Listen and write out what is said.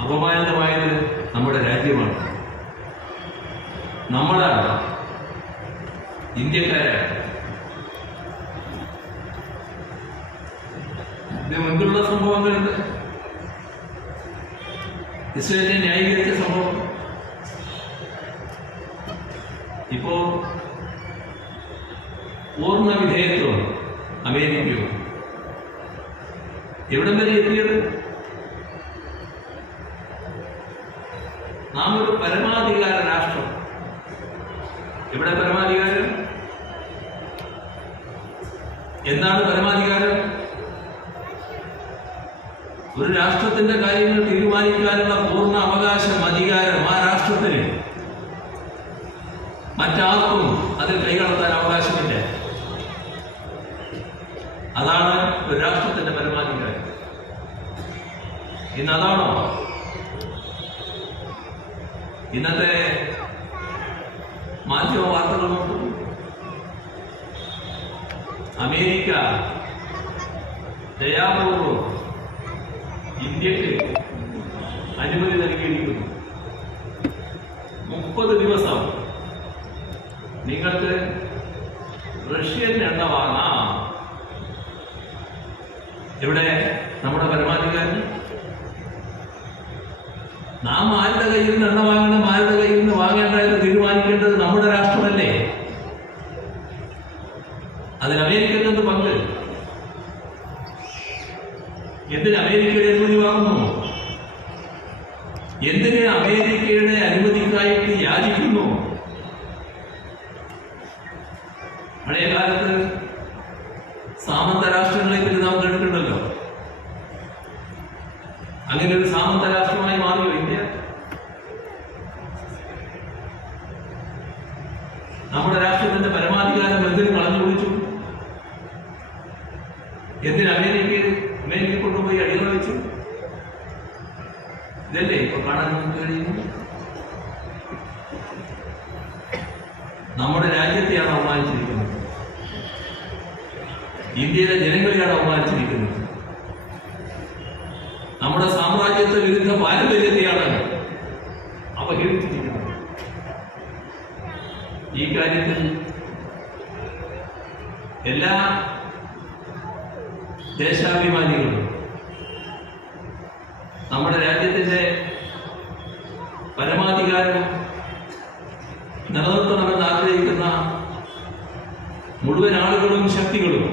അപമാനിതമായത് നമ്മുടെ രാജ്യമാണ്, നമ്മളാണ്, ഇന്ത്യക്കാരാണ്. ഇത് മുൻപിലുള്ള സംഭവങ്ങളുണ്ട്. ഇസ്രയേലിനെ ന്യായീകരിച്ച സംഭവം ഇപ്പോ പൂർണ്ണ വിധേയത്വം അമേരിക്കയോ എവിടം വരെ എത്തിയത്? നാം ഒരു പരമാധികാര രാഷ്ട്രം. എവിടെ പരമാധികാരം? എന്താണ് പരമാധികാരം? ഒരു രാഷ്ട്രത്തിന്റെ കാര്യങ്ങൾ തീരുമാനിക്കാനുള്ള പൂർണ്ണ അവകാശം, അധികാരം ആ രാഷ്ട്രത്തിന്. മറ്റാർക്കും അതിൽ കൈകടത്താൻ അവകാശമില്ല. അതാണ് ഒരു രാഷ്ട്രത്തിന്റെ പരമാധികാരം. ഇന്ന് അതാണോ ഇന്നത്തെ മാധ്യമ വാർത്തകൾ നോക്കും? അമേരിക്ക ദയാപൂർവം ഇന്ത്യക്ക് അനുമതി നൽകിയിരിക്കുന്നു. 30 ദിവസം നിങ്ങൾക്ക് റഷ്യൻ എണ്ണ വാങ്ങാം. ഇവിടെ നമ്മുടെ പരമാധികാരം. നാം ആരുടെ കയ്യിൽ നിന്ന് എണ്ണ വാങ്ങണം, ആരുടെ കയ്യിൽ നിന്ന് വാങ്ങേണ്ട എന്ന് തീരുമാനിക്കേണ്ടത് നമ്മുടെ രാഷ്ട്രമല്ലേ? അതിന് അമേരിക്കക്ക് എന്ത് പങ്ക്? എന്തിന് അമേരിക്കയുടെ അനുമതി വാങ്ങുന്നു? എന്തിന് അമേരിക്കയുടെ അനുമതിക്കായിട്ട് യാചിക്കുന്നു? പഴയ കാലത്ത് സാമന്ത രാഷ്ട്രങ്ങളെ പറ്റി നാം കേട്ടിട്ടുണ്ടല്ലോ. അങ്ങനെ ഒരു സാമന്ത രാഷ്ട്രമായി മാറിയോ ഇന്ത്യ? നമ്മുടെ രാഷ്ട്രത്തിന്റെ പരമാധികാരം എന്തിന് കളഞ്ഞു കുടിച്ചു? എന്തിന് അമേരിക്ക കൊണ്ടുപോയി അടിയറ വെച്ചു? ഇതല്ലേ ഇപ്പൊ കാണാൻ നമുക്ക് കഴിയുന്നു. നമ്മുടെ രാജ്യത്തെയാണ് അവമാനിച്ചിരിക്കുന്നത്. ഇന്ത്യയിലെ ജനങ്ങളെയാണ് അവമാനിച്ചിരിക്കുന്നത്. നമ്മുടെ സാമ്രാജ്യത്വ വിരുദ്ധ പാരമ്പര്യത്തെയാണ് അപഹരിച്ചിരിക്കുന്നത്. ഈ കാര്യത്തിൽ എല്ലാ ദേശാഭിമാനികളും നമ്മുടെ രാജ്യത്തിന്റെ പരമാധികാരം നിലനിർത്തണമെന്ന് ആഗ്രഹിക്കുന്ന മുഴുവൻ ആളുകളും ശക്തികളും